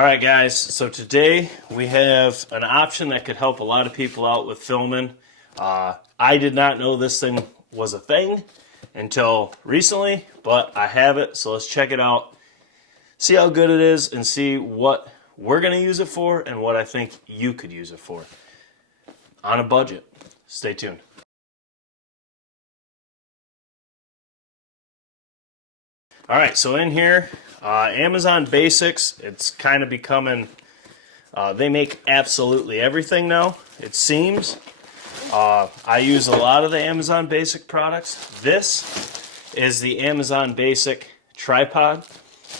Alright guys, so today we have an option that could help a lot of people out with filming. I did not know this thing was a thing until recently, but I have it, so let's check it out, see how good it is, and see what we're going to use it for and what I think you could use it for. On a budget. Stay tuned. Alright, so in here, Amazon Basics, it's kind of becoming, they make absolutely everything now, it seems. I use a lot of the Amazon Basic products. This is the Amazon Basic tripod.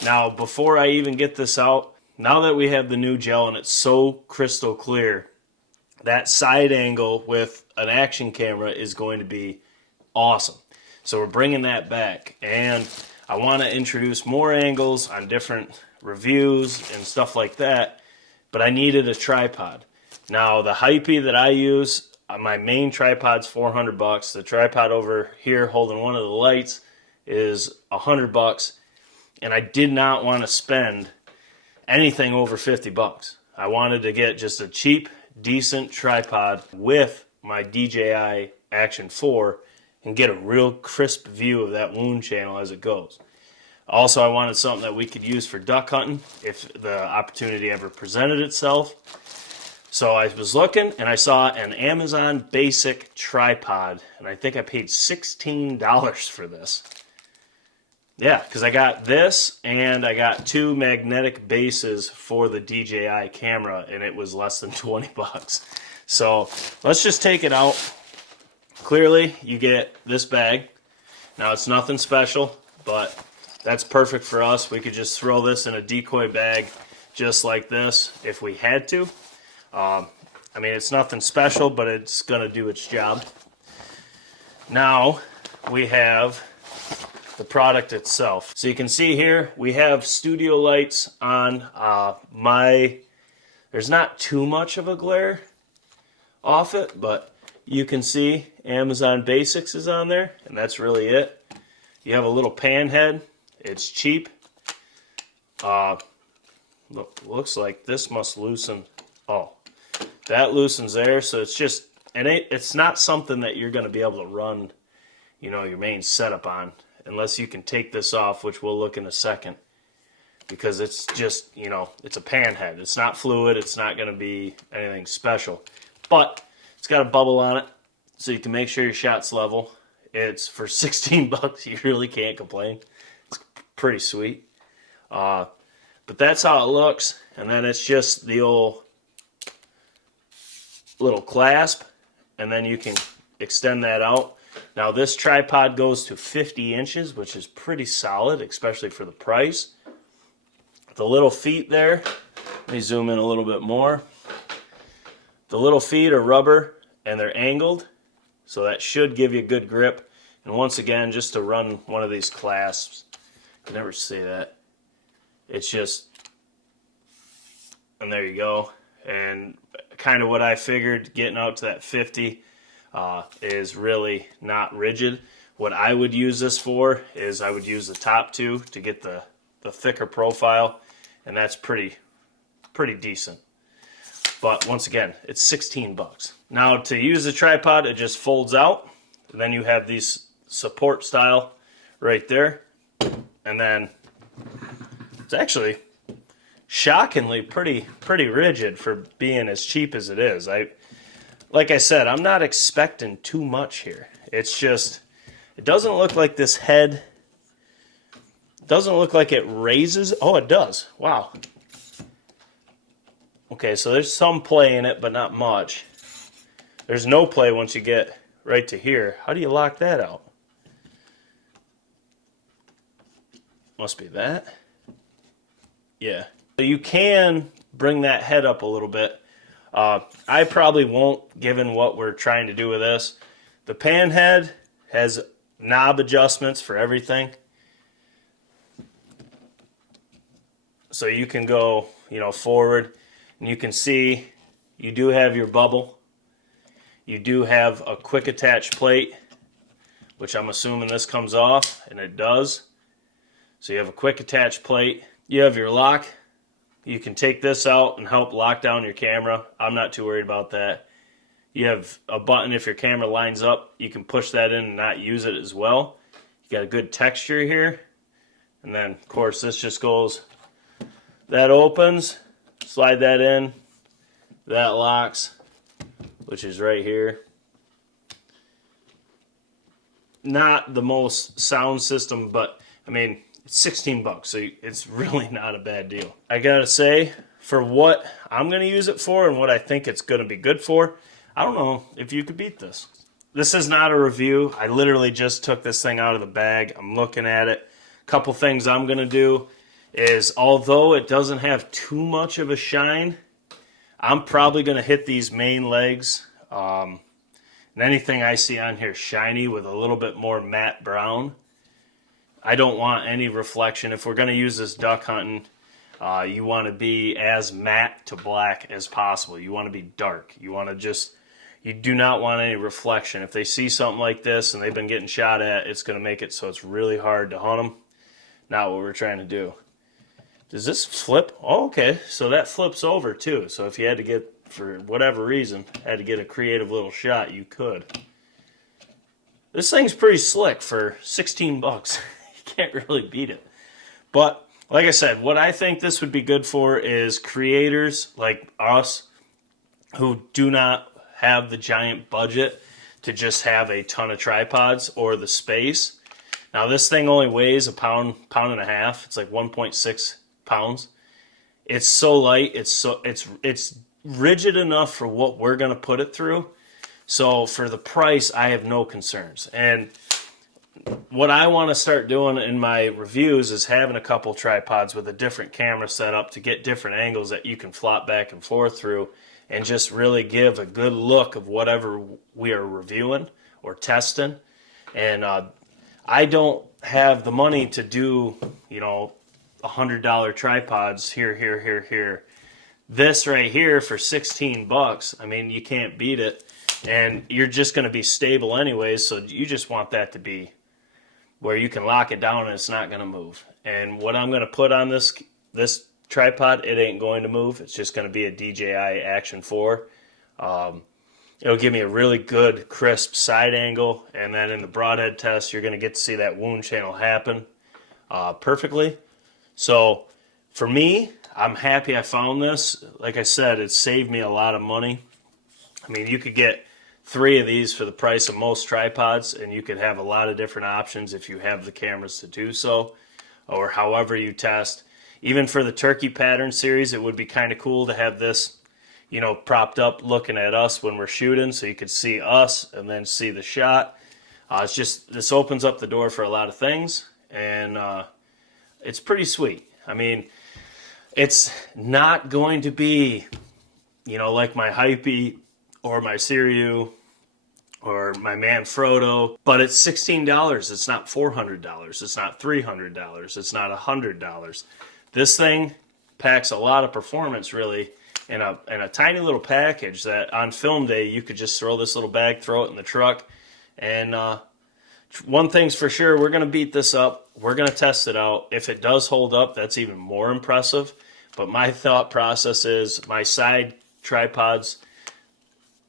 Now, before I even get this out, now that we have the new gel and it's so crystal clear, that side angle with an action camera is going to be awesome. So we're bringing that back, and I want to introduce more angles on different reviews and stuff like that, but I needed a tripod. Now, the Hypey that I use, my main tripod's $400. The tripod over here holding one of the lights is $100, and I did not want to spend anything over $50. I wanted to get just a cheap, decent tripod with my DJI Action 4 and get a real crisp view of that wound channel as it goes. Also, I wanted something that we could use for duck hunting if the opportunity ever presented itself. So I was looking and I saw an Amazon Basic tripod, and I think I paid $16 for this. Yeah, because I got this and I got two magnetic bases for the DJI camera, and it was less than 20 bucks. So let's just take it out. Clearly, you get this bag. Now, it's nothing special, but that's perfect for us. We could just throw this in a decoy bag just like this if we had to. I mean, it's nothing special, but it's going to do its job. Now, we have the product itself. So you can see here, we have studio lights on. There's not too much of a glare off it, but you can see Amazon Basics is on there, and that's really it. You have a little pan head. It's cheap. Looks like this must loosen. Oh, that loosens there, so it's just, and it's not something that you're going to be able to run, your main setup on, unless you can take this off, which we'll look in a second, because it's just, it's a pan head. It's not fluid. It's not going to be anything special, but it's got a bubble on it, so you can make sure your shot's level. It's for 16 bucks. You really can't complain. It's pretty sweet. But that's how it looks. And then it's just the old little clasp, and then you can extend that out. Now, this tripod goes to 50 inches, which is pretty solid, especially for the price. The little feet there, let me zoom in a little bit more. The little feet are rubber, and they're angled, so that should give you a good grip. And once again, just to run one of these clasps, I can never say that. It's just, and there you go. And kind of what I figured, getting out to that 50 is really not rigid. What I would use this for is I would use the top two to get the thicker profile, and that's pretty decent. But once again, it's 16 bucks. Now, to use the tripod, it just folds out. And then you have these support style right there. And then it's actually shockingly pretty rigid for being as cheap as it is. Like I said, I'm not expecting too much here. It's just, it doesn't look like this head, doesn't look like it raises. Oh, it does. Wow. Okay, so there's some play in it, but not much. There's no play once you get right to here. How do you lock that out? Must be that. Yeah. So you can bring that head up a little bit. I probably won't, given what we're trying to do with this. The pan head has knob adjustments for everything. So you can go, forward. And you can see you do have your bubble. You do have a quick attach plate, which I'm assuming this comes off, and it does. So you have a quick attach plate. You have your lock You can take this out and help lock down your camera. I'm not too worried about that. You have a button if your camera lines up. You can push that in and not use it as well. You got a good texture here. And then, of course, this just goes, that opens, slide that in, that locks, which is right here. Not the most sound system, but I mean, it's 16 bucks, so it's really not a bad deal. I gotta say, for what I'm gonna use it for and what I think it's gonna be good for, I don't know if you could beat this. This is not a review. I literally just took this thing out of the bag. I'm looking at it. A couple things I'm gonna do is, although it doesn't have too much of a shine, I'm probably gonna hit these main legs. And anything I see on here shiny with a little bit more matte brown, I don't want any reflection. If we're going to use this duck hunting, you want to be as matte to black as possible. You want to be dark. You do not want any reflection. If they see something like this and they've been getting shot at, it's going to make it so it's really hard to hunt them. Not what we're trying to do. Does this flip? Oh, okay. So that flips over too. So if you had to get, for whatever reason, had to get a creative little shot, you could. This thing's pretty slick for 16 bucks. You can't really beat it. But like I said, what I think this would be good for is creators like us who do not have the giant budget to just have a ton of tripods or the space. Now this thing only weighs a pound and a half. It's like 1.6 pounds. It's so light. It's rigid enough for what we're going to put it through. So for the price, I have no concerns. And what I want to start doing in my reviews is having a couple tripods with a different camera setup to get different angles that you can flop back and forth through and just really give a good look of whatever we are reviewing or testing. And I don't have the money to do, $100 tripods here. This right here for 16 bucks, I mean, you can't beat it. And you're just going to be stable anyways, so you just want that to be where you can lock it down and it's not going to move. And what I'm going to put on this tripod, it ain't going to move. It's just going to be a DJI Action 4. It'll give me a really good, crisp side angle, and then in the broadhead test, you're going to get to see that wound channel happen perfectly. So for me, I'm happy I found this. Like I said, it saved me a lot of money. I mean, you could get 3 of these for the price of most tripods, and you could have a lot of different options if you have the cameras to do so, or however you test. Even for the turkey pattern series, it would be kind of cool to have this, propped up looking at us when we're shooting, so you could see us and then see the shot. This opens up the door for a lot of things, and it's pretty sweet. I mean, it's not going to be, like my Hypey or my Siriu or my Manfrotto, but it's $16. It's not $400. It's not $300. It's not $100. This thing packs a lot of performance, really, in a tiny little package that on film day you could just throw this little bag, throw it in the truck, and one thing's for sure, we're going to beat this up. We're going to test it out. If it does hold up, that's even more impressive. But my thought process is my side tripods,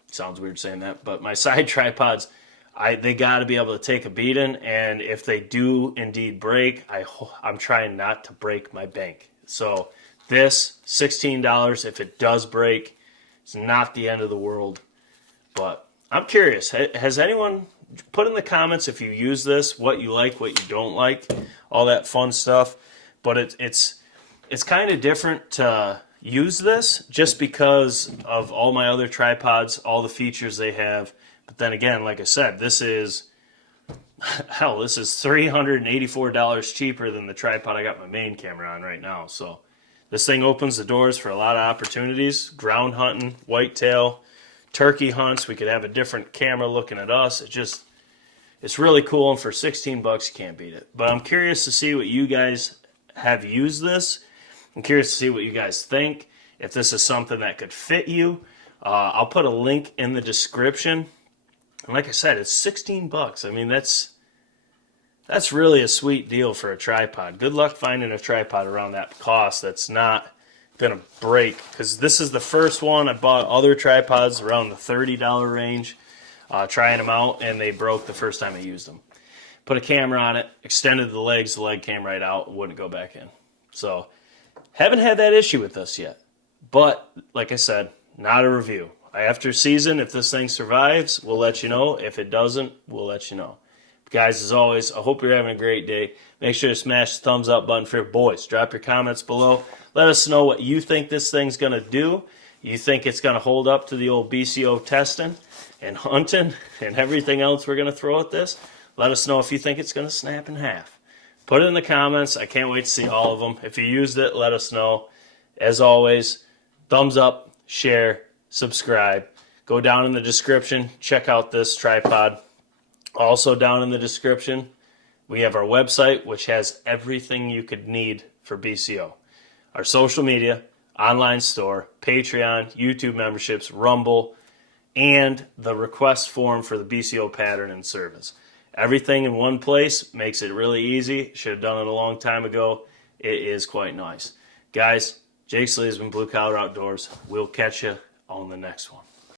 sounds weird saying that, but my side tripods, they got to be able to take a beating. And if they do indeed break, I'm trying not to break my bank. So this, $16, if it does break, it's not the end of the world. But I'm curious, has anyone... Put in the comments if you use this, what you like, what you don't like, all that fun stuff. But it's kind of different to use this just because of all my other tripods, all the features they have. But then again, like I said, this is $384 cheaper than the tripod I got my main camera on right now. So this thing opens the doors for a lot of opportunities. Ground hunting, whitetail, turkey hunts, we could have a different camera looking at us. It's really cool, and for 16 bucks you can't beat it. But I'm curious to see what you guys have used this. I'm curious to see what you guys think, if this is something that could fit you. I'll put a link in the description. And like I said, it's 16 bucks. I mean, that's really a sweet deal for a tripod. Good luck finding a tripod around that cost that's not going to break, because this is the first one. I bought other tripods around the $30 range, trying them out, and they broke the first time I used them. Put a camera on it, extended the leg came right out, wouldn't go back in. So haven't had that issue with this yet. But like I said, not a review. After season, if this thing survives, we'll let you know. If it doesn't, we'll let you know. Guys, as always, I hope you're having a great day. Make sure to smash the thumbs up button for your boys. Drop your comments below. Let us know what you think this thing's going to do. You think it's going to hold up to the old BCO testing and hunting and everything else we're going to throw at this? Let us know if you think it's going to snap in half. Put it in the comments. I can't wait to see all of them. If you used it, let us know. As always, thumbs up, share, subscribe. Go down in the description. Check out this tripod. Also down in the description, we have our website, which has everything you could need for BCO. Our social media, online store, Patreon, YouTube memberships, Rumble, and the request form for the BCO pattern and service. Everything in one place makes it really easy. Should have done it a long time ago. It is quite nice. Guys, Jake Sleesman, Blue Collar Outdoors. We'll catch you on the next one.